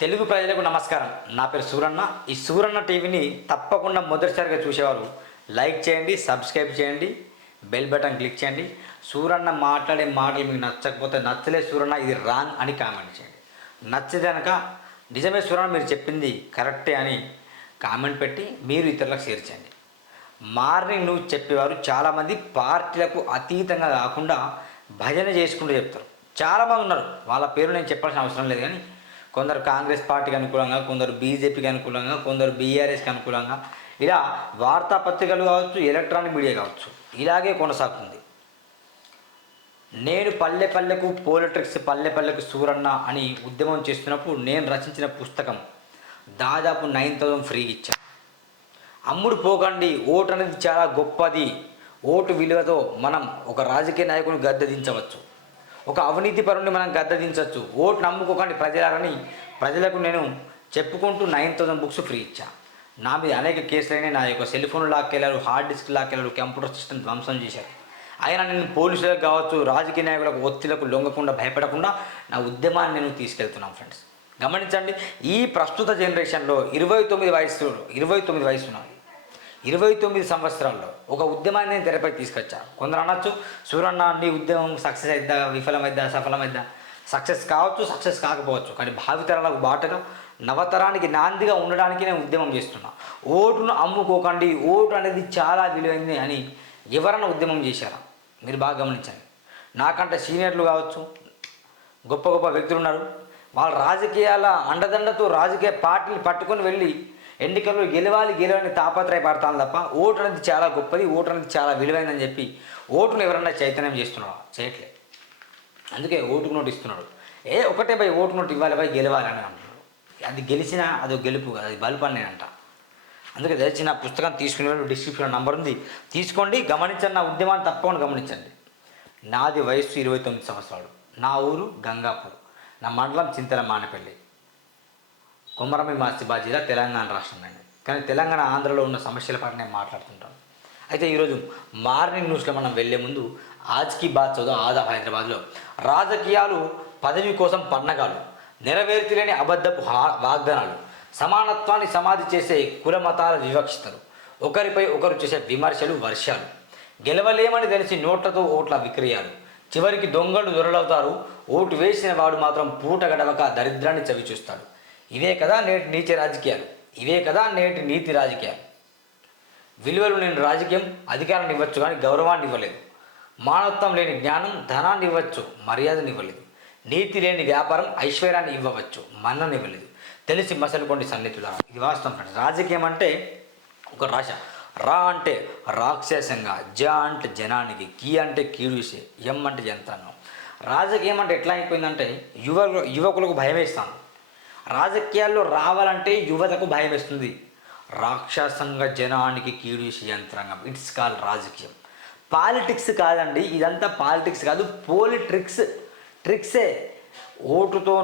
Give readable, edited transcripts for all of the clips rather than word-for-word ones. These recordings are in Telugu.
తెలుగు ప్రజలకు నమస్కారం. నా పేరు సూరన్న. ఈ సూరన్న టీవీని తప్పకుండా మొదటిసారిగా చూసేవారు లైక్ చేయండి, సబ్స్క్రైబ్ చేయండి, బెల్ బటన్ క్లిక్ చేయండి. సూరన్న మాట్లాడే మాటలు మీకు నచ్చకపోతే నచ్చలే సూరన్న ఇది రాంగ్ అని కామెంట్ చేయండి. నచ్చితే కనుక నిజమే సూరన్న మీరు చెప్పింది కరెక్టే అని కామెంట్ పెట్టి మీరు ఇతరులకు షేర్ చేయండి. మార్నింగ్ న్యూస్ చెప్పేవారు చాలామంది పార్టీలకు అతీతంగా కాకుండా భజన చేసుకుంటూ చెప్తారు. చాలామంది ఉన్నారు, వాళ్ళ పేరు నేను చెప్పాల్సిన అవసరం లేదు. కానీ కొందరు కాంగ్రెస్ పార్టీకి అనుకూలంగా, కొందరు బీజేపీకి అనుకూలంగా, కొందరు బీఆర్ఎస్కి అనుకూలంగా, ఇలా వార్తాపత్రికలు కావచ్చు, ఎలక్ట్రానిక్ మీడియా కావచ్చు, ఇలాగే కొనసాగుతుంది. నేను పల్లె పల్లెకు పాలిటిక్స్, పల్లె పల్లెకు సూరన్న అని ఉద్యమం చేస్తున్నప్పుడు నేను రచించిన పుస్తకం దాదాపు 9,000 ఫ్రీగా ఇచ్చాను. అమ్ముడు పోకండి, ఓటు అనేది చాలా గొప్పది. ఓటు విలువతో మనం ఒక రాజకీయ నాయకుని గద్దెదించవచ్చు, ఒక అవినీతి పరుని మనం గద్దెదించవచ్చు. ఓటు నమ్ముకోకండి ప్రజలని ప్రజలకు నేను చెప్పుకుంటూ 9,000 బుక్స్ ఫ్రీ ఇచ్చా. నా మీద అనేక కేసులైనా, నా యొక్క సెల్ ఫోన్ లాక్కెళ్ళారు, హార్డ్ డిస్క్ లాక్కెళ్ళారు, కంప్యూటర్ సిస్టమ్ ధ్వంసం చేశారు. అయినా నేను పోలీసులకు కావచ్చు, రాజకీయ నాయకులకు ఒత్తిళ్లకు లొంగకుండా, భయపడకుండా నా ఉద్యమాన్ని నేను తీసుకెళ్తున్నాను. ఫ్రెండ్స్ గమనించండి, ఈ ప్రస్తుత జనరేషన్లో 29 వయసు 29 సంవత్సరాల్లో ఒక ఉద్యమాన్ని నేను తెరపై తీసుకొచ్చాను. కొందరు అనొచ్చు, సూరన్న నీ ఉద్యమం సక్సెస్ అయిద్దా, విఫలమైద్దా, సఫలమైద్దా? సక్సెస్ కావచ్చు, సక్సెస్ కాకపోవచ్చు, కానీ భావితరాలకు బాటగా నవతరానికి నాందిగా ఉండడానికి నేను ఉద్యమం చేస్తున్నా. ఓటును అమ్ముకోకండి, ఓటు అనేది చాలా విలువైంది అని ఎవరైనా ఉద్యమం చేశారా? మీరు బాగా గమనించండి. నాకంటే సీనియర్లు కావచ్చు, గొప్ప గొప్ప వ్యక్తులు ఉన్నారు. వాళ్ళ రాజకీయాల అండదండతో రాజకీయ పార్టీని పట్టుకొని వెళ్ళి ఎన్నికల్లో గెలవాలని తాపత్రయపడతాను తప్ప ఓటు అనేది చాలా గొప్పది, ఓటు అనేది చాలా విలువైందని చెప్పి ఓటును ఎవరన్నా చైతన్యం చేస్తున్నాడు? చేయట్లేదు. అందుకే ఓటుకు నోటు ఇస్తున్నాడు. ఒకటే పోయి ఓటు నోటు ఇవ్వాలి, పోయి గెలవాలి అని అంటున్నాడు. అది గెలిచినా అదో గెలుపు, అది బలుపు అని నేనంట. అందుకే దయచేసి నా పుస్తకం తీసుకునే డిస్క్రిప్షన్ నంబర్ ఉంది, తీసుకోండి, గమనించండి. నా ఉద్యమాన్ని తప్పకుండా గమనించండి. నాది వయస్సు 29 సంవత్సరాలు. నా ఊరు గంగాపూర్, నా మండలం చింతల మానపల్లి, కొమరమి మాసిబాద్ జిల్లా, తెలంగాణ రాష్ట్రం అండి. కానీ తెలంగాణ, ఆంధ్రలో ఉన్న సమస్యల పట్ల నేను మాట్లాడుతుంటాను. అయితే ఈరోజు మార్నింగ్ న్యూస్లో మనం వెళ్లే ముందు ఆజ్కి బాత్ చదువు ఆదా హైదరాబాద్లో రాజకీయాలు పదవి కోసం పన్నగాలు, నెరవేర్చలేని అబద్ధపు వాగ్దానాలు, సమానత్వాన్ని సమాధి చేసే కుల మతాల వివక్షతలు, ఒకరిపై ఒకరు చేసే విమర్శలు, వర్షాలు, గెలవలేమని తెలిసి నోట్లతో ఓట్ల విక్రయాలు, చివరికి దొంగలు దొరలవుతారు, ఓటు వేసిన వాడు మాత్రం పూట గడవక దరిద్రాన్ని చవిచూస్తాడు. ఇవే కదా నేటి నీతి రాజకీయాలు, ఇవే కదా నేటి నీతి రాజకీయాలు. విలువలు లేని రాజకీయం అధికారాన్ని ఇవ్వచ్చు కానీ గౌరవాన్ని ఇవ్వలేదు. మానవత్వం లేని జ్ఞానం ధనాన్ని ఇవ్వచ్చు, మర్యాదను ఇవ్వలేదు. నీతి లేని వ్యాపారం ఐశ్వర్యాన్ని ఇవ్వవచ్చు, మన్నని ఇవ్వలేదు. తెలిసి మసలుకోండి సన్నిహితుల. ఇది వాస్తవం ఫ్రెండ్స్. రాజకీయం అంటే ఒక రాశ. రా అంటే రాక్షసంగా, జ అంటే జనానికి, కీ అంటే కీడుసే, ఎం అంటే యంత్రాంగం. రాజకీయం అంటే ఎట్లా అయిపోయిందంటే యువకులకు భయం వేస్తాను. రాజకీయాల్లో రావాలంటే యువతకు భయం వేస్తుంది. రాక్షసంగా, జనానికి కీడుసే యంత్రాంగం. ఇట్స్ కాల్ రాజకీయం. పాలిటిక్స్ కాదండి, ఇదంతా పాలిటిక్స్ కాదు, ట్రిక్సే. నోటుతో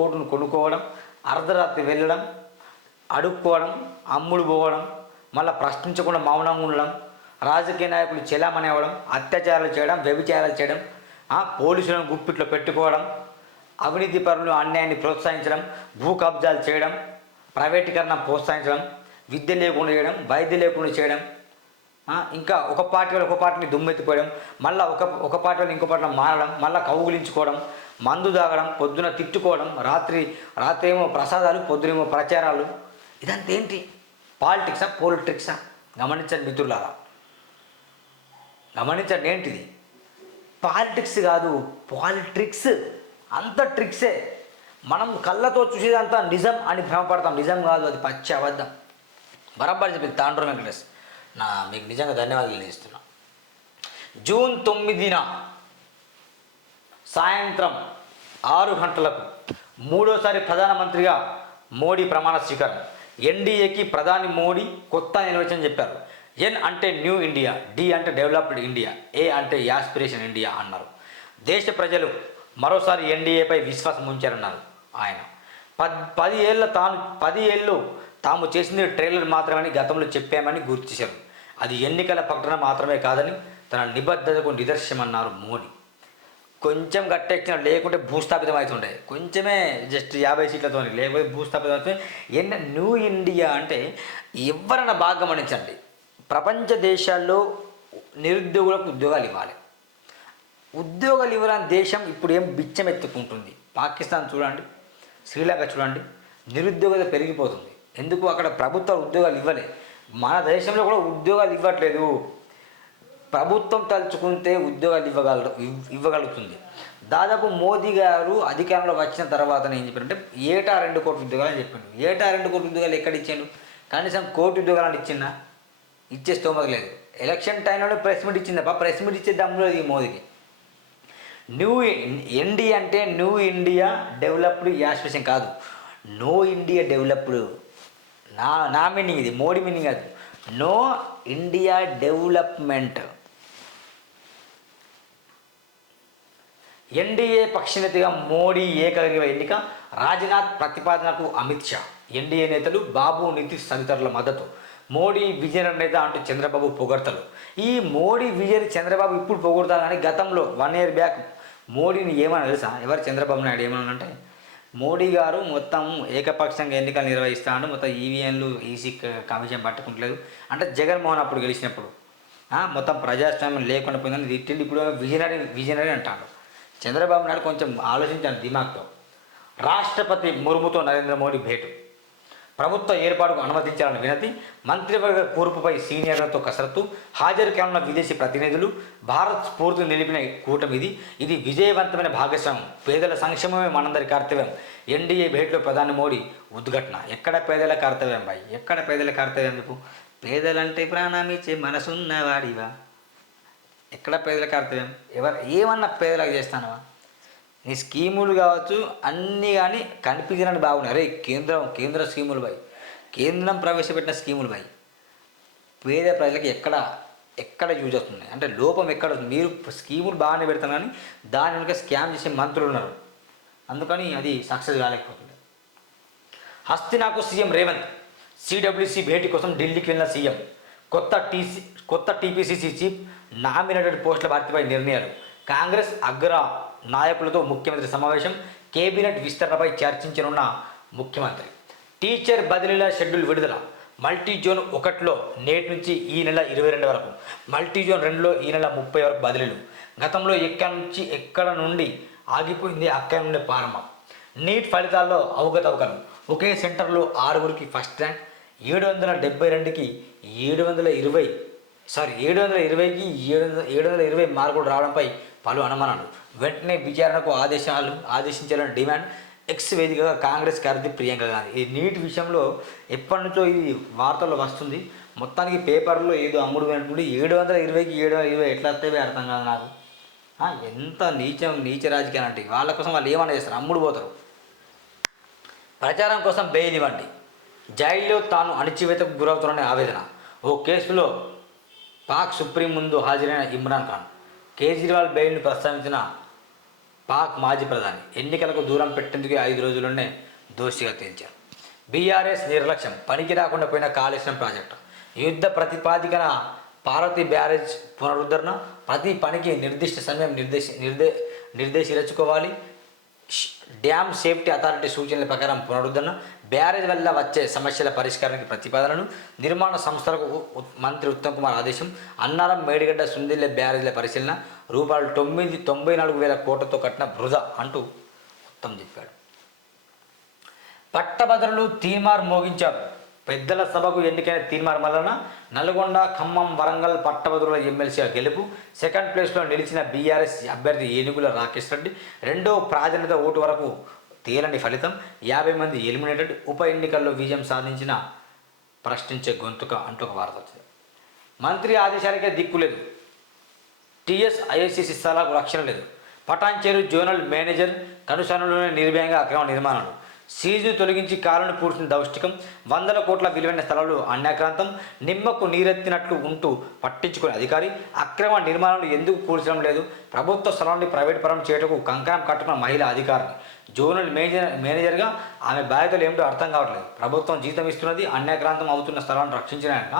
ఓటును కొనుక్కోవడం, అర్ధరాత్రి వెళ్ళడం, అడుక్కోవడం, అమ్ముడు పోవడం, మళ్ళీ ప్రశ్నించకుండా మౌనంగా ఉండడం, రాజకీయ నాయకులు చెలామణి అవ్వడం, అత్యాచారాలు చేయడం, వ్యభిచారాలు చేయడం, పోలీసులను గుప్పిట్లో పెట్టుకోవడం, అవినీతి పరులు అన్యాయాన్ని ప్రోత్సహించడం, భూ కబ్జాలు చేయడం, ప్రైవేటీకరణ ప్రోత్సహించడం, విద్య లేకుండా చేయడం, వైద్యం లేకుండా చేయడం, ఇంకా ఒక పార్టీ వాళ్ళు ఒక పార్టీని దుమ్మెత్తిపోయడం, మళ్ళీ ఒక పార్టీ వాళ్ళు ఇంకో పార్టీలో మారడం, మళ్ళీ కౌగులించుకోవడం, మందు తాగడం, పొద్దున తిట్టుకోవడం, రాత్రి ఏమో ప్రసాదాలు, పొద్దునేమో ప్రచారాలు. ఇదంతా ఏంటి? పాలిటిక్సా? గమనించండి మిత్రులారా, గమనించండి. ఏంటిది? పాలిటిక్స్ కాదు, పాలిట్రిక్స్. అంత ట్రిక్సే. మనం కళ్ళతో చూసేదంతా నిజం అని భ్రమపడతాం. నిజం కాదు, అది పచ్చి అబద్ధం. బరాబర్ చెప్పింది తాండ్రు వెంకటేష్. మీకు నిజంగా ధన్యవాదాలు తెలియజేస్తున్నా. జూన్ 9న సాయంత్రం 6 గంటలకు మూడోసారి ప్రధానమంత్రిగా మోడీ ప్రమాణ స్వీకారం. ఎన్డీఏకి ప్రధాని మోడీ కొత్త నిర్వచనం చెప్పారు. ఎన్ అంటే న్యూ ఇండియా, డి అంటే డెవలప్డ్ ఇండియా, ఏ అంటే యాస్పిరేషన్ ఇండియా అన్నారు. దేశ ప్రజలు మరోసారి ఎన్డీఏపై విశ్వాసం ఉంచారన్నారు ఆయన. 10 ఏళ్ళు తాము చేసింది ట్రైలర్ మాత్రమని గతంలో చెప్పామని గుర్తు చేశారు. అది ఎన్నికల ప్రకటన మాత్రమే కాదని తన నిబద్ధతకు నిదర్శనమన్నారు మోడీ. కొంచెం గట్టెక్కిన లేకుంటే భూస్థాపితం అవుతుండే, కొంచెమే జస్ట్ 50 సీట్లతో, లేకపోతే భూస్థాపితం అవుతుంది. న్యూ ఇండియా అంటే ఎవరైనా బాగా గమనించండి, ప్రపంచ దేశాల్లో నిరుద్యోగులకు ఉద్యోగాలు ఇవ్వాలి. ఉద్యోగాలు ఇవ్వని దేశం ఇప్పుడు ఏం బిచ్చం ఎత్తుకుంటుంది. పాకిస్తాన్ చూడండి, శ్రీలంక చూడండి, నిరుద్యోగత పెరిగిపోతుంది. ఎందుకు? అక్కడ ప్రభుత్వ ఉద్యోగాలు ఇవ్వలే. మన దేశంలో కూడా ఉద్యోగాలు ఇవ్వట్లేదు. ప్రభుత్వం తలుచుకుంటే ఉద్యోగాలు ఇవ్వగలుగుతుంది. దాదాపు మోదీ గారు అధికారంలో వచ్చిన తర్వాత ఏం చెప్పారంటే ఏటా 2 కోట్ల ఉద్యోగాలు అని చెప్పాడు. ఏటా 2 కోట్ల ఉద్యోగాలు ఎక్కడ ఇచ్చాడు? కనీసం కోటి ఉద్యోగాలు ఇచ్చిందా? ఇచ్చే స్తోమత లేదు. ఎలక్షన్ టైంలో ప్రెస్ మీట్ ఇచ్చిందప్ప, ప్రెస్ మీట్ ఇచ్చే దమ్ములో ఈ మోదీకి. న్యూ ఇండియా అంటే న్యూ ఇండియా డెవలప్డ్ యాస్పిరేషన్ కాదు, నో ఇండియా డెవలప్డ్. నా మీనింగ్ ఇది, మోడీ మీనింగ్ కాదు. No India development. ఎన్డీఏ పక్షనేతగా మోడీ ఏకగ్రీవ ఎన్నిక, రాజ్నాథ్ ప్రతిపాదనకు అమిత్ షా. ఎన్డీఏ నేతలు బాబు, నితీష్ తదితరుల మద్దతు. మోడీ విజయనగర నేత అంటూ చంద్రబాబు పొగడ్తలు. ఈ మోడీ విజయ్ చంద్రబాబు ఇప్పుడు పొగుడతారు, కానీ గతంలో 1 year బ్యాక్ మోడీని ఏమన్నా తెలుసా? ఎవరు? చంద్రబాబు నాయుడు ఏమన్నానంటే, మోడీ గారు మొత్తం ఏకపక్షంగా ఎన్నికలు నిర్వహిస్తాను, మొత్తం ఈవీఎంలు ఈసీ కమిషన్ పట్టుకుంటలేదు అంటే జగన్మోహన్ అప్పుడు గెలిచినప్పుడు మొత్తం ప్రజాస్వామ్యం లేకుండా పోయిందని తిట్టిండి. ఇప్పుడు విజనరీ అంటాడు. చంద్రబాబు నాయుడు కొంచెం ఆలోచించాను దిమాగ్తో. రాష్ట్రపతి ముర్ముతో నరేంద్ర మోడీ భేటు. ప్రభుత్వ ఏర్పాటుకు అనుమతించాలని వినతి. మంత్రివర్గ కూర్పుపై సీనియర్లతో కసరత్తు. హాజరు కానున్న విదేశీ ప్రతినిధులు. భారత్ స్ఫూర్తిని నిలిపిన కూటమి ఇది విజయవంతమైన భాగస్వామ్యం. పేదల సంక్షేమమే మనందరి కర్తవ్యం. ఎన్డీఏ భేటీలో ప్రధాని మోడీ ఉద్ఘాటన. ఎక్కడ పేదల కర్తవ్యం బాయ్? ఎక్కడ పేదల కర్తవ్యం? మీకు పేదలంటే ప్రాణమిచ్చే మనసున్నవాడివా? ఎక్కడ పేదల కర్తవ్యం? ఏమన్నా పేదలకు చేస్తానవా? నీ స్కీములు కావచ్చు అన్నీ కానీ కనిపించడానికి బాగున్నాయి. అరే కేంద్ర స్కీములు బాయ్, కేంద్రం ప్రవేశపెట్టిన స్కీములు బాయ్ పేద ప్రజలకు ఎక్కడ యూజ్ అవుతున్నాయి అంటే లోపం ఎక్కడ? మీరు స్కీములు బాగానే పెడతారు కానీ దాని వెనుక స్కామ్ చేసే మంత్రులు ఉన్నారు, అందుకని అది సక్సెస్ కాలేకపోతుంది. హస్తినాకు సీఎం రేవంత్. సిడబ్ల్యూసీ భేటీ కోసం ఢిల్లీకి వెళ్ళిన సీఎం. కొత్త టీపీసీసీ చీఫ్ నామినేటెడ్ పోస్టుల భర్తీపై నిర్ణయాలు. కాంగ్రెస్ అగ్ర నాయకులతో ముఖ్యమంత్రి సమావేశం. కేబినెట్ విస్తరణపై చర్చించనున్న ముఖ్యమంత్రి. టీచర్ బదిలీల షెడ్యూల్ విడుదల. మల్టీ జోన్ 1లో నేటి నుంచి ఈ నెల 22 వరకు, మల్టీ జోన్ 2లో ఈ నెల 30 వరకు బదిలీలు. గతంలో ఎక్కడ నుండి ఆగిపోయింది అక్కడి నుండి ప్రారంభం. నీట్ ఫలితాల్లో అవకతవకలు. ఒకే సెంటర్లో 6గురికి ఫస్ట్ ర్యాంక్. 720కి 720 మార్కులు రావడంపై పలు అనుమానాలు. వెంటనే విచారణకు ఆదేశించాలని డిమాండ్. ఎక్స్ వేదికగా కాంగ్రెస్ కార్యదర్శి ప్రియాంక గాంధీ. ఈ నీట్ విషయంలో ఎప్పటి నుంచో ఇది వార్తల్లో వస్తుంది. మొత్తానికి పేపర్లో ఏదో అమ్ముడు అనుకుంటే 720కి 720 ఎట్లా వస్తాయో అర్థం కాదు నాకు. ఎంత నీచ రాజకీయాలు అంటే వాళ్ళ కోసం వాళ్ళు ఏమన్నా చేస్తారు, అమ్ముడు పోతారు. ప్రచారం కోసం బెయిల్ ఇవ్వండి. జైల్లో తాను అణచివేతకు గురవుతున్న ఆవేదన. ఓ కేసులో పాక్ సుప్రీం ముందు హాజరైన ఇమ్రాన్ ఖాన్. కేజ్రీవాల్ బెయిల్ను ప్రస్తావించిన పాక్ మాజీ ప్రధాని. ఎన్నికలకు దూరం పెట్టేందుకు 5 రోజుల్లోనే దోషిగా తేల్చారు. బీఆర్ఎస్ నిర్లక్ష్యం. పనికి రాకుండా పోయిన కాళేశ్వరం ప్రాజెక్టు. యుద్ధ ప్రతిపాదికన పార్వతీ బ్యారేజ్ పునరుద్ధరణ. ప్రతి పనికి నిర్దిష్ట సమయం నిర్దేశించుకోవాలి. డ్యామ్ సేఫ్టీ అథారిటీ సూచనల ప్రకారం పునరుద్ధరణ. బ్యారేజ్ వల్ల వచ్చే సమస్యల పరిష్కారానికి ప్రతిపాదనలు. నిర్మాణ సంస్థలకు మంత్రి ఉత్తమ్ కుమార్ ఆదేశం. అన్నారం, మేడిగడ్డ, సుందిల్లె బ్యారేజ్ల పరిశీలన. రూపాయలు 94,000 కోట్లతో కట్టిన వృధా అంటూ ఉత్తమ్ చెప్పాడు. పట్టభద్రులు తీన్మార్ మోగించారు. పెద్దల సభకు ఎన్నికైన తీన్మార్ మల్లన్న. నల్గొండ, ఖమ్మం, వరంగల్ పట్టభద్రుల ఎమ్మెల్సీగా గెలుపు. సెకండ్ ప్లేస్లో నిలిచిన బీఆర్ఎస్ అభ్యర్థి ఏనుగుల రాకేష్ రెడ్డి. రెండో ప్రాధాన్యత ఓటు వరకు తేలని ఫలితం. 50 మంది ఎలిమినేటెడ్. ఉప ఎన్నికల్లో విజయం సాధించిన ప్రశ్నించే గొంతుక అంటూ ఒక వార్త వచ్చింది. మంత్రి ఆదేశాలకే దిక్కులేదు. టీఎస్ ఐఐసిసి స్థలాలకు రక్షణ లేదు. పటాన్చేరు జోనల్ మేనేజర్ కనుసనలోనే నిర్భయంగా అక్రమ నిర్మాణాలు. సీజు తొలగించి కాలను పూడ్చిన దౌష్టికం. 100 కోట్ల విలువైన స్థలాలు అన్యాక్రాంతం. నిమ్మకు నీరెత్తినట్లు ఉంటూ పట్టించుకునే అధికారి. అక్రమ నిర్మాణాలు ఎందుకు కూల్చడం లేదు? ప్రభుత్వ స్థలాన్ని ప్రైవేట్ పరం చేయటకు కంకణం కట్టుకున్న మహిళా అధికారిని. జోనల్ మేనేజర్గా ఆమె బాధ్యతలు ఏమిటో అర్థం కావట్లేదు. ప్రభుత్వం జీతం ఇస్తున్నది అన్యాక్రాంతం అవుతున్న స్థలాన్ని రక్షించడానిక,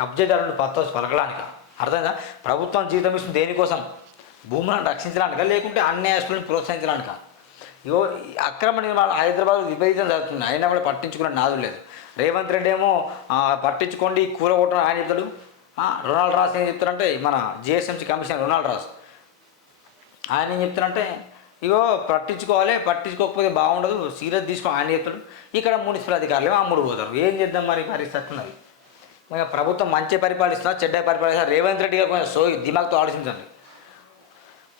కబ్జాదారులను పలకడానిక? అర్థంగా ప్రభుత్వం జీతం ఇస్తుంది దేనికోసం? భూములను రక్షించడానిక లేకుంటే అన్యాయస్తులను ప్రోత్సహించడానిక? ఇగో అక్రమ నిర్మాణాలు హైదరాబాద్ విపరీతం జరుగుతుంది, అయినా కూడా పట్టించుకునే నాదు లేదు. రేవంత్ రెడ్డి ఏమో పట్టించుకోండి కూర కొట్టడం ఆయన చెప్తాడు. రొనాల్డ్ రాస్ ఏం చెప్తారంటే, మన జిఎస్ఎంసీ కమిషనర్ రొనాల్డ్ రాస్ ఆయన ఏం చెప్తారంటే, ఇగో పట్టించుకోవాలి, పట్టించుకోకపోతే బాగుండదు, సీరియస్ తీసుకో ఆయన చెప్తాడు. ఇక్కడ మున్సిపల్ అధికారులు ఏమో అమ్ముడు పోతారు. ఏం చేద్దాం మరి పరిస్థితి ఉన్నది. ఇంకా ప్రభుత్వం మంచి పరిపాలిస్తున్నా చెడ్డ పరిపాలిస్తున్నా రేవంత్ రెడ్డి గారు కొంచెం దిమాగ్తో ఆలోచించండి.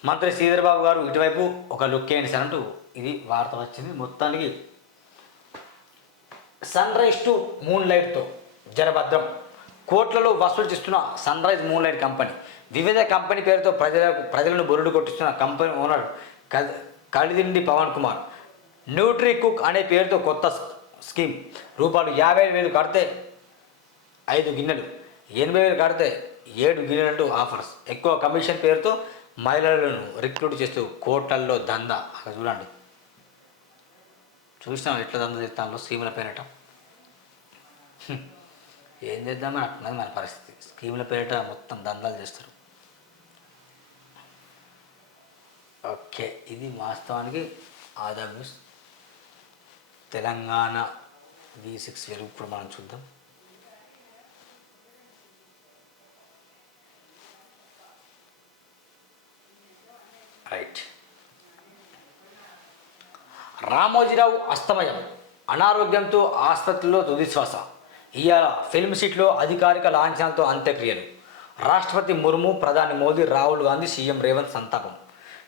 మంత్రి శ్రీధర్ బాబు గారు ఇటువైపు ఒక లుక్ వేయండి సార్ అంటూ ఇది వార్త వచ్చింది. మొత్తానికి సన్ రైజ్ టు మూన్ లైట్తో జనభద్రం, కోట్లలో వసూలు చేస్తున్న sunrise moonlight company, వివిధ కంపెనీ పేరుతో ప్రజలను బొరుడు కొట్టిస్తున్న company owner Kalidindi Pawan Kumar. Nutri cook అనే పేరుతో కొత్త స్కీమ్, రూపాయలు 50,000 కడితే 5 గిన్నెలు, 80,000 కడితే 7 గిన్నెలంటూ ఆఫర్స్. ఎక్కువ కమిషన్ పేరుతో మహిళలను రిక్రూట్ చేస్తూ కోట్లల్లో దందా. అక్కడ చూడండి, చూసినాం ఎట్లా దందా చేస్తాను స్కీముల పేరిట. ఏం చేద్దామని అంటున్నది మన పరిస్థితి. స్కీముల పేరిట మొత్తం దందాలు చేస్తారు. ఓకే, ఇది వాస్తవానికి ఆదాం న్యూస్. తెలంగాణ V6 వెలుగు ఇప్పుడు మనం చూద్దాం. రైట్, రామోజీరావు అస్తమయం, అనారోగ్యంతో ఆసుపత్రిలో తుదిశ్వాస. ఇవాళ ఫిల్మ్ సిటీలో అధికారిక లాంఛనాలతో అంత్యక్రియలు. రాష్ట్రపతి ముర్ము, ప్రధాని మోదీ, రాహుల్ గాంధీ, సీఎం రేవంత్ సంతాపం.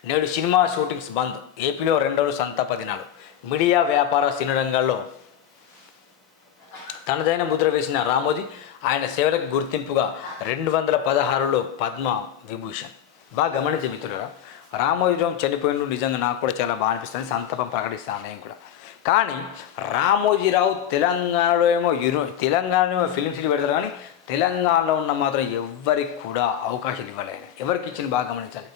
నేడు సినిమా షూటింగ్స్ బంద్. ఏపీలో 2 రోజులు సంతాప దినాలు. మీడియా, వ్యాపార, సినీ రంగాల్లో తనదైన ముద్ర వేసిన రామోజీ ఆయన సేవలకు గుర్తింపుగా 2016లో పద్మ విభూషణ్. బాగా గమనించే మిత్రులుగా, రామోజీరావు చనిపోయిన నిజంగా నాకు కూడా చాలా బాగా అనిపిస్తుంది, సంతాపం ప్రకటిస్తాను నేను కూడా. కానీ రామోజీరావు తెలంగాణలో ఏమో తెలంగాణలో ఫిలిం సిటీ పెడతారు, కానీ తెలంగాణలో ఉన్న మాత్రం ఎవరికి కూడా అవకాశాలు ఇవ్వలేదు. ఎవరికి ఇచ్చింది బాగా గమనించాలి.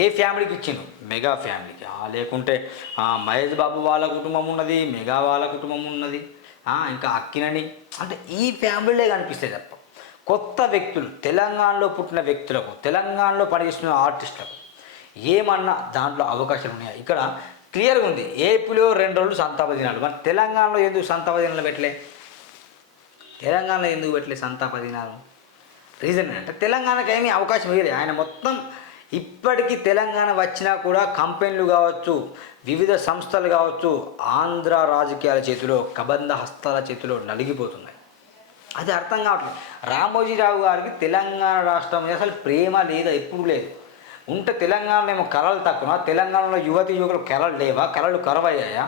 ఏ ఫ్యామిలీకి ఇచ్చిండు? మెగా ఫ్యామిలీకి. లేకుంటే మహేష్ బాబు వాళ్ళ కుటుంబం ఉన్నది, మెగా వాళ్ళ కుటుంబం ఉన్నది, ఇంకా అక్కినని, అంటే ఈ ఫ్యామిలీలే కనిపిస్తాయి తప్ప కొత్త వ్యక్తులు, తెలంగాణలో పుట్టిన వ్యక్తులకు, తెలంగాణలో పనిచేస్తున్న ఆర్టిస్టులకు ఏమన్నా దాంట్లో అవకాశాలు ఉన్నాయా? ఇక్కడ క్లియర్గా ఉంది. ఏపీలో 2 రోజులు సంతాప దినాలు. మరి తెలంగాణలో ఎందుకు సంతాప దినాలు పెట్టలే? తెలంగాణలో ఎందుకు పెట్టలే సంతాప దినాలు? రీజన్ ఏంటంటే తెలంగాణకి ఏమీ అవకాశం ఇవ్వలేదు. ఆయన మొత్తం ఇప్పటికీ తెలంగాణ వచ్చినా కూడా కంపెనీలు కావచ్చు, వివిధ సంస్థలు కావచ్చు, ఆంధ్ర రాజకీయాల చేతిలో, కబంధ హస్తాల చేతిలో నలిగిపోతున్నాయి. అది అర్థం కావట్లేదు. రామోజీరావు గారికి తెలంగాణ రాష్ట్రం మీద అసలు ప్రేమ లేదా? ఎప్పుడు లేదు. ఉంటే తెలంగాణలో ఏమో కళలు తక్కువ, తెలంగాణలో యువతి యువకులు కళలు లేవా? కళలు కరువయ్యాయా?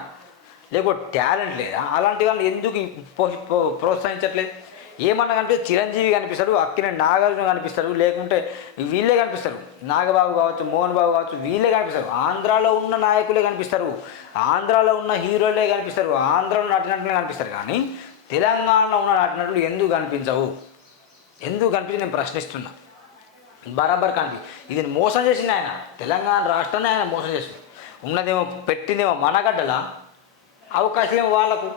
లేకపోతే టాలెంట్ లేదా? అలాంటి వాళ్ళని ఎందుకు ప్రోత్సహించట్లేదు? ఏమన్నా కనిపిస్తే చిరంజీవి కనిపిస్తారు, అక్కిన నాగార్జున కనిపిస్తారు, లేకుంటే వీళ్ళే కనిపిస్తారు, నాగబాబు కావచ్చు, మోహన్ బాబు కావచ్చు, వీళ్ళే కనిపిస్తారు. ఆంధ్రాలో ఉన్న నాయకులే కనిపిస్తారు, ఆంధ్రాలో ఉన్న హీరోలే కనిపిస్తారు, ఆంధ్రాలో నటినట్లే కనిపిస్తారు. కానీ తెలంగాణలో ఉన్న నటినట్లు ఎందుకు కనిపించవు? ఎందుకు కనిపించి నేను ప్రశ్నిస్తున్నా. బరాబర్ కనిపి ఇది మోసం చేసింది ఆయన. తెలంగాణ రాష్ట్రాన్ని ఆయన మోసం చేసింది. ఉన్నదేమో పెట్టిందేమో మనగడ్డలా, అవకాశాలేమో వాళ్ళకు.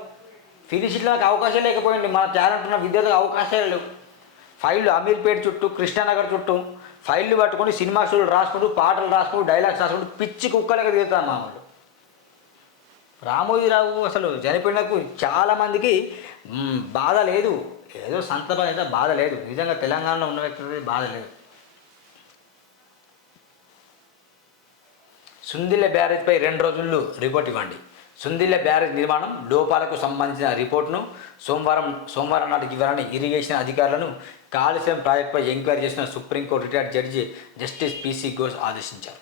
ఫిలిసిట్లకు అవకాశం లేకపోయింది. మన టాలెంట్ ఉన్న విద్యార్థులకు అవకాశాలు లేవు. ఫైళ్ళు అమీర్పేట చుట్టూ, కృష్ణానగర్ చుట్టూ ఫైళ్ళు పట్టుకొని సినిమా షూలు రాసుకుంటూ, పాటలు రాసుకుంటూ, డైలాగ్స్ రాసుకుంటూ పిచ్చి కుక్కలకి తిరుగుతారు మా వాళ్ళు. రామోజీరావు అసలు చనిపోయినకు చాలామందికి బాధ లేదు, ఏదో సంతాపం అయితే బాధ లేదు. నిజంగా తెలంగాణలో ఉన్న వ్యక్తులకి బాధ లేదు. సుందిళ్ళ బ్యారేజ్పై 2 రోజుల్లో రిపోర్ట్ ఇవ్వండి. సుందిళ్ళ బ్యారేజ్ నిర్మాణం లోపాలకు సంబంధించిన రిపోర్టును సోమవారం నాటికి ఇవ్వాలని ఇరిగేషన్ అధికారులను కాళేశ్వరం ప్రాజెక్టుపై ఎంక్వైరీ చేసిన supreme court retired judge justice PC Ghosh ఆదేశించారు.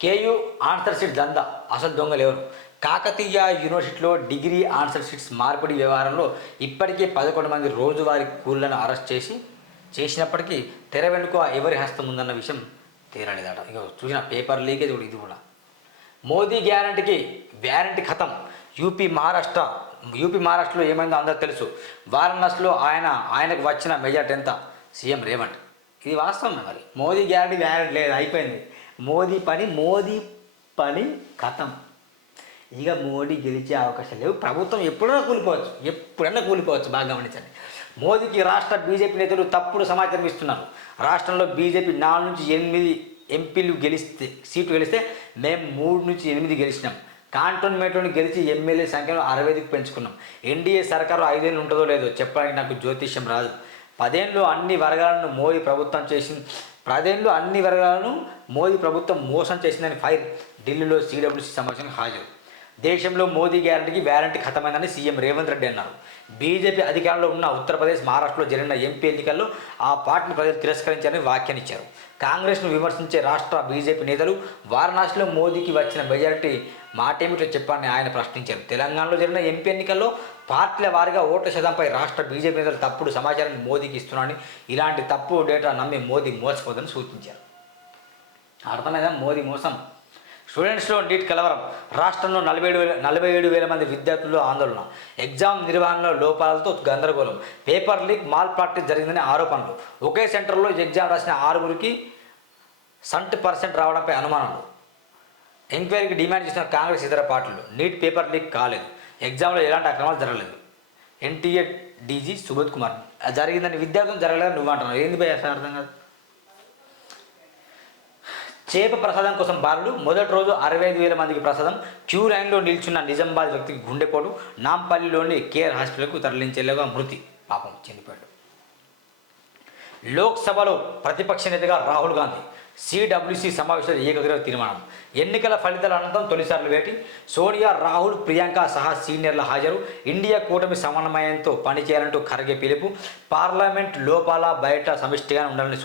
కేయూ ఆన్సర్ షీట్ దందా, అసలు దొంగలు ఎవరు? కాకతీయ యూనివర్సిటీలో డిగ్రీ ఆన్సర్ షీట్స్ మార్పిడి వ్యవహారంలో ఇప్పటికే 11 మంది రోజువారీ కూలీలను అరెస్ట్ చేసినప్పటికీ తెర వెనుక ఎవరి హస్తం ఉందన్న విషయం తేలలేదట. ఇక చూసిన పేపర్ లీకేజ్ కూడా. ఇది కూడా మోదీ వ్యారంటీ ఖతం. యూపీ మహారాష్ట్రలో ఏమైందో అందరూ తెలుసు. వారణాసిలో ఆయనకు వచ్చిన మెజార్టీ ఎంత? సీఎం రేవంత్. ఇది వాస్తవమే. మరి మోదీ వ్యారంటీ లేదు, అయిపోయింది. మోదీ పని ఖతం. ఇక మోడీ గెలిచే అవకాశం లేవు. ప్రభుత్వం ఎప్పుడైనా కూలిపోవచ్చు. బాగా గమనించండి. మోదీకి రాష్ట్ర బీజేపీ నేతలు తప్పుడు సమాచారం ఇస్తున్నారు. రాష్ట్రంలో బీజేపీ 4 నుంచి 8 ఎంపీలు సీట్లు గెలిస్తే మేము 3 నుంచి 8 గెలిచినాం. కాంటోన్మెంట్లోని గెలిచి ఎమ్మెల్యే సంఖ్యను 65కి పెంచుకున్నాం. ఎన్డీఏ సర్కారు 5 ఏళ్ళు ఉంటుందో లేదో చెప్పడానికి నాకు జ్యోతిష్యం రాదు. 10 ఏళ్ళు అన్ని వర్గాలను మోదీ ప్రభుత్వం మోసం చేసిందని ఫైర్. ఢిల్లీలో సిడబ్ల్యూసీ సమావేశానికి హాజరు. దేశంలో మోదీ వ్యారంటీ ఖతమైందని సీఎం రేవంత్ రెడ్డి అన్నారు. బీజేపీ అధికారంలో ఉన్న ఉత్తరప్రదేశ్, మహారాష్ట్రలో జరిగిన ఎంపీ ఎన్నికల్లో ఆ పార్టీని ప్రజలు తిరస్కరించారని వ్యాఖ్యానించారు. కాంగ్రెస్ను విమర్శించే రాష్ట్ర బీజేపీ నేతలు వారణాసిలో మోదీకి వచ్చిన మెజారిటీ మాటేమిటో చెప్పాలని ఆయన ప్రశ్నించారు. తెలంగాణలో జరిగిన ఎంపీ ఎన్నికల్లో పార్టీల వారీగా ఓట్ల శాతంపై రాష్ట్ర బీజేపీ నేతలు తప్పుడు సమాచారాన్ని మోదీకి ఇస్తున్నారని, ఇలాంటి తప్పు డేటా నమ్మి మోదీ మోసపోదని సూచించారు. అర్థమైందా మోదీ మోసం? స్టూడెంట్స్లో నీట్ కలవరం. రాష్ట్రంలో 47,000 మంది విద్యార్థుల్లో ఆందోళన. ఎగ్జామ్ నిర్వహణలో లోపాలతో గందరగోళం. పేపర్ లీక్, మాల్ ప్రాక్టీస్ జరిగిందని ఆరోపణలు. ఒకే సెంటర్లో ఎగ్జామ్ రాసిన 6గురికి 100% రావడంపై అనుమానాలు. ఎంక్వైరీకి డిమాండ్ చేసిన కాంగ్రెస్ ఇతర పార్టీలు. నీట్ పేపర్ లీక్ కాలేదు, ఎగ్జామ్లో ఎలాంటి అక్రమాలు జరగలేదు. ఎన్టీఏ డీజీ సుబోధ్ కుమార్ జరిగిందని విద్యార్థులు జరగలేదని నువ్వు అంటున్నావు. ఏంది భయ అర్థం కాదు. చేప ప్రసాదం కోసం బారులు. మొదటి రోజు 65,000 మందికి ప్రసాదం. క్యూ లైన్లో నిల్చున్న నిజామాబాద్ వ్యక్తికి గుండెపోటు. నాంపల్లిలోని కేర్ హాస్పిటల్కు తరలించేలాగా మృతి. పాపం చనిపోయాడు. లోక్సభలో ప్రతిపక్ష నేతగా రాహుల్ గాంధీ. సిడబ్ల్యూసీ సమావేశంలో ఏకగ్రీవ తీర్మానం. ఎన్నికల ఫలితాల అనంతరం తొలిసార్లు భేటీ. సోనియా, రాహుల్, ప్రియాంక సహా సీనియర్ల హాజరు. ఇండియా కూటమి సమన్వయంతో పనిచేయాలంటూ ఖర్గే పిలుపు. పార్లమెంట్ లోపల బయట సమిష్టిగా ఉండాలని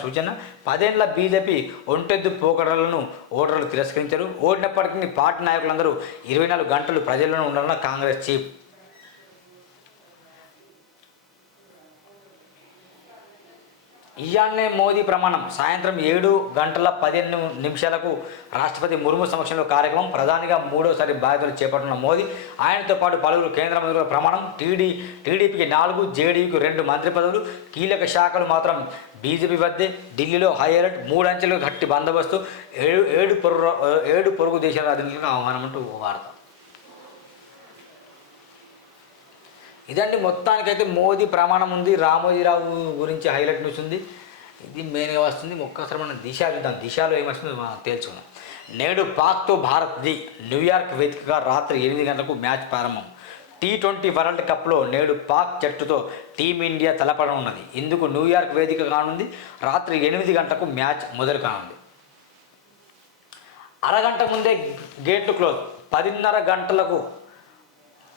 సూచన. 10 ఏళ్ల బీజేపీ ఒంటెద్దు పోకడలను ఓటర్లు తిరస్కరించారు. ఓడినప్పటికీ పార్టీ నాయకులందరూ 24 గంటలు ప్రజల్లోనే ఉండాలన్న కాంగ్రెస్ చీఫ్. ఇయాల్నే మోదీ ప్రమాణం. సాయంత్రం 7:15 రాష్ట్రపతి ముర్ము సమక్షంలో కార్యక్రమం. ప్రధానిగా 3వసారి బాధ్యతలు చేపట్టిన మోదీ, ఆయనతో పాటు పలువురు కేంద్ర మంత్రుల ప్రమాణం. టీడీపీకి 4, జేడీయూకి 2 మంత్రి పదవులు. కీలక శాఖలు మాత్రం బీజేపీ వద్దే. ఢిల్లీలో హై అలర్ట్. 3 అంచెలు గట్టి బందోబస్తు. 7 పొరుగు దేశాల అధినేతలకు ఆహ్వానం అంటూ వార్త. ఇదండి మొత్తానికైతే మోదీ ప్రమాణం ఉంది. రామోజీరావు గురించి హైలైట్ న్యూస్ ఉంది. ఇది మెయిన్గా వస్తుంది. ఒక్కసారి మనం దిశ చూద్దాం. దిశలో ఏమొస్తుందో మనం తేల్చుకుందాం. నేడు పాక్తో భారత్ ది. న్యూయార్క్ వేదికగా రాత్రి 8 గంటలకు మ్యాచ్ ప్రారంభం. T20 వరల్డ్ కప్లో నేడు పాక్ జట్టుతో టీమిండియా తలపడనున్నది. ఇందుకు న్యూయార్క్ వేదిక కానుంది. రాత్రి 8 గంటలకు మ్యాచ్ మొదలు కానుంది. అరగంట ముందే గేట్లు క్లోజ్.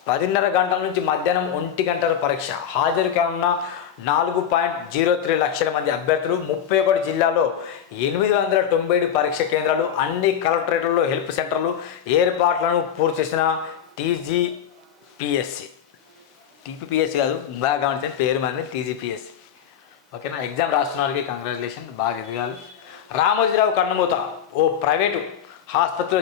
10:30 గంటల నుంచి మధ్యాహ్నం 1 గంటల పరీక్ష. హాజరు కానున్న 4.03 లక్షల మంది అభ్యర్థులు. 31 జిల్లాలో 897 పరీక్ష కేంద్రాలు. అన్ని కలెక్టరేట్లలో హెల్ప్ సెంటర్లు ఏర్పాట్లను పూర్తి చేసిన టీపీఎస్సీ కాదు, బాగా గమనించిన పేరు మంది టీజీపీఎస్సీ. ఓకేనా. ఎగ్జామ్ రాస్తున్న వారికి కంగ్రాచులేషన్, బాగా ఎదగాలి. రామోజీరావు కన్నుమూత. ఓ ప్రైవేటు ఆసుపత్రిలో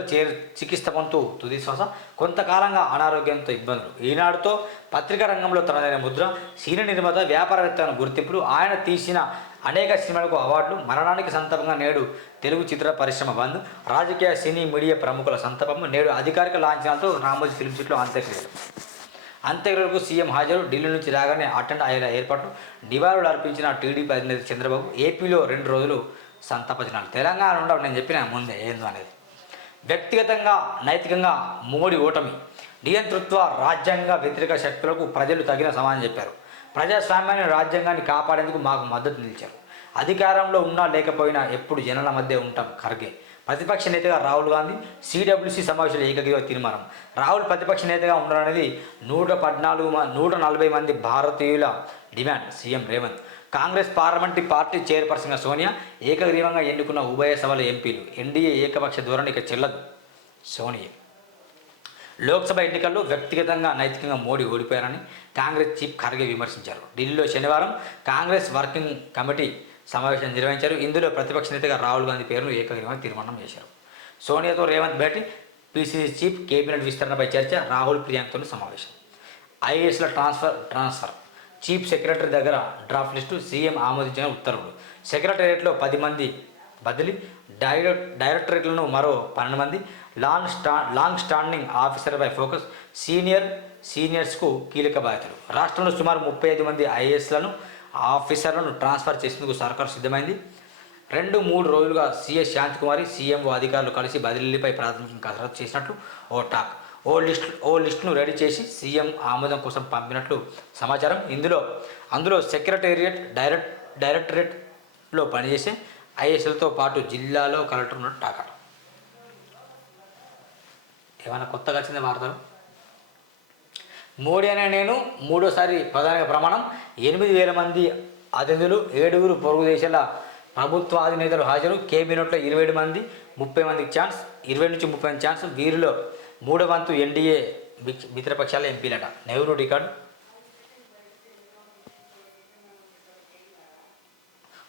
చికిత్స పొందుతూ తుది శ్వాస. కొంతకాలంగా అనారోగ్యంతో ఇబ్బందులు. ఈనాడుతో పత్రికా రంగంలో తనదైన ముద్ర. సీనియర్ నిర్మాత, వ్యాపారవేత్తల గుర్తింపులు. ఆయన తీసిన అనేక సినిమాలకు అవార్డులు. మరణానికి సంతాపంగా నేడు తెలుగు చిత్ర పరిశ్రమ బంద్. రాజకీయ, సినీ, మీడియా ప్రముఖుల సంతాపం. నేడు అధికారిక లాంఛనాలతో రామోజీ ఫిల్మ్ సిటీలో అంత్యక్రియలకు సీఎం హాజరు. ఢిల్లీ నుంచి రాగానే అటెండ్ అయ్యేలా ఏర్పాట్లు. నివాళులు అర్పించిన టీడీపీ అధినేత చంద్రబాబు. ఏపీలో 2 రోజులు సంతాప దినాలు. తెలంగాణ ఉండవు, నేను చెప్పిన ముందే ఏందో అనేది. వ్యక్తిగతంగా, నైతికంగా మోడీ ఓటమి. నియంతృత్వ, రాజ్యాంగ వ్యతిరేక శక్తులకు ప్రజలు తగిన సమాధానం చెప్పారు. ప్రజాస్వామ్యాన్ని, రాజ్యాంగాన్ని కాపాడేందుకు మాకు మద్దతు నిలిచారు. అధికారంలో ఉన్నా లేకపోయినా ఎప్పుడు జనాల మధ్య ఉంటాం. ఖర్గే. ప్రతిపక్ష నేతగా రాహుల్ గాంధీ. సిడబ్ల్యూసీ సమావేశంలో ఏకగ్రీవ తీర్మానం. రాహుల్ ప్రతిపక్ష నేతగా ఉండాలనేది 140 మంది భారతీయుల డిమాండ్. CM Revanth. Congress parliamentary party చైర్పర్సన్గా సోనియా. ఏకగ్రీవంగా ఎన్నుకున్న ఉభయ సభల ఎంపీలు. ఎన్డీఏ ఏకపక్ష ధోరణి ఇక చెల్లదు. సోనియా. లోక్సభ ఎన్నికల్లో వ్యక్తిగతంగా, నైతికంగా మోడీ ఓడిపోయారని కాంగ్రెస్ చీఫ్ ఖర్గే విమర్శించారు. ఢిల్లీలో శనివారం కాంగ్రెస్ వర్కింగ్ కమిటీ సమావేశం నిర్వహించారు. ఇందులో ప్రతిపక్ష నేతగా రాహుల్ గాంధీ పేరును ఏకగ్రీవంగా తీర్మానం చేశారు. సోనియాతో రేవంత్ భేటీ. పీసీసీ చీఫ్, కేబినెట్ విస్తరణపై చర్చ. రాహుల్, ప్రియాంకతో సమావేశం. ఐఏఎస్ల ట్రాన్స్ఫర్. చీఫ్ సెక్రటరీ దగ్గర డ్రాఫ్ట్ లిస్టు. సీఎం ఆమోదించిన ఉత్తర్వులు. సెక్రటేరియట్లో 10 మంది బదిలీ. డైరెక్టరేట్లను మరో 12 మంది. లాంగ్ స్టాండింగ్ ఆఫీసర్పై ఫోకస్. సీనియర్స్కు కీలక బాధ్యతలు. రాష్ట్రంలో సుమారు 35 మంది ఐఏఎస్లను ఆఫీసర్లను ట్రాన్స్ఫర్ చేసేందుకు సర్కారు సిద్ధమైంది. 2-3 రోజులుగా సీఎస్ శాంతికుమారి, సీఎంఓ అధికారులు కలిసి బదిలీపై ప్రాథమిక కసరత్తు చేసినట్లు ఓ టాక్. ఓ లిస్టును రెడీ చేసి సీఎం ఆమోదం కోసం పంపినట్లు సమాచారం. అందులో సెక్రటేరియట్, డైరెక్టరేట్లో పనిచేసే ఐఏఎస్లతో పాటు జిల్లాలో కలెక్టర్ ఉన్నట్టు టాక్. ఏమైనా కొత్తగా వచ్చింది వార్తలు? మోడీ అనే నేను మూడోసారి ప్రధానిగా ప్రమాణం. 8,000 మంది అతిథులు, 7 పొరుగు దేశాల ప్రభుత్వాధినేతలు హాజరు. కేబినెట్లో 27 మంది, 30 మందికి ఛాన్స్, 20 నుంచి 30 మంది ఛాన్స్. వీరిలో 3వ వంతు ఎన్డీఏ మిత్రపక్షాల ఎంపీలట. నెహ్రూ రికార్డు.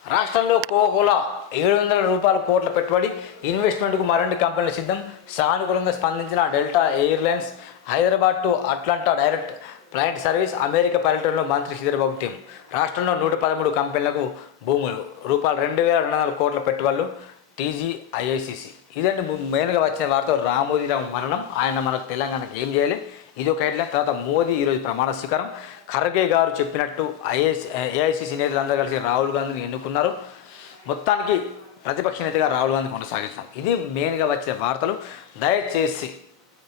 రాష్ట్రంలో కోకోలా 700 కోట్ల పెట్టుబడి, ఇన్వెస్ట్మెంట్కు మరిన్ని కంపెనీలు సిద్ధం. సానుకూలంగా స్పందించిన delta airlines. Hyderabad to Atlanta direct flight service. America పర్యటనలో మంత్రి శ్రీధర్బాబు టీం. రాష్ట్రంలో 113 కంపెనీలకు భూములు, రూపాయలు 2,200 కోట్ల పెట్టుబడులు. TGIICC. ఇదండి మెయిన్గా వచ్చిన వార్త. రామోజీరావు మరణం. ఆయన మనకు తెలంగాణకు ఏం చేయాలి, ఇది ఒక హెడ్లైన్. తర్వాత మోదీ ఈరోజు ప్రమాణ స్వీకారం. ఖర్గే గారు చెప్పినట్టు AICC నేతలందరూ కలిసి రాహుల్ గాంధీని ఎన్నుకున్నారు. మొత్తానికి ప్రతిపక్ష నేతగా రాహుల్ గాంధీ కొనసాగిస్తాం. ఇది మెయిన్గా వచ్చే వార్తలు. దయచేసి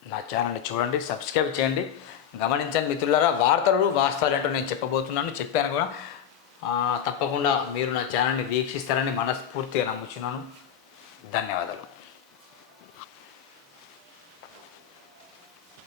నా ఛానల్ని చూడండి, సబ్స్క్రైబ్ చేయండి, గమనించండి మిత్రులారా. వార్తలు వాస్తవాలు ఏంటో నేను చెప్పాను కూడా. తప్పకుండా మీరు నా ఛానల్ని వీక్షిస్తారని మనస్ఫూర్తిగా నమ్ముచున్నాను. ధన్యవాదాలు.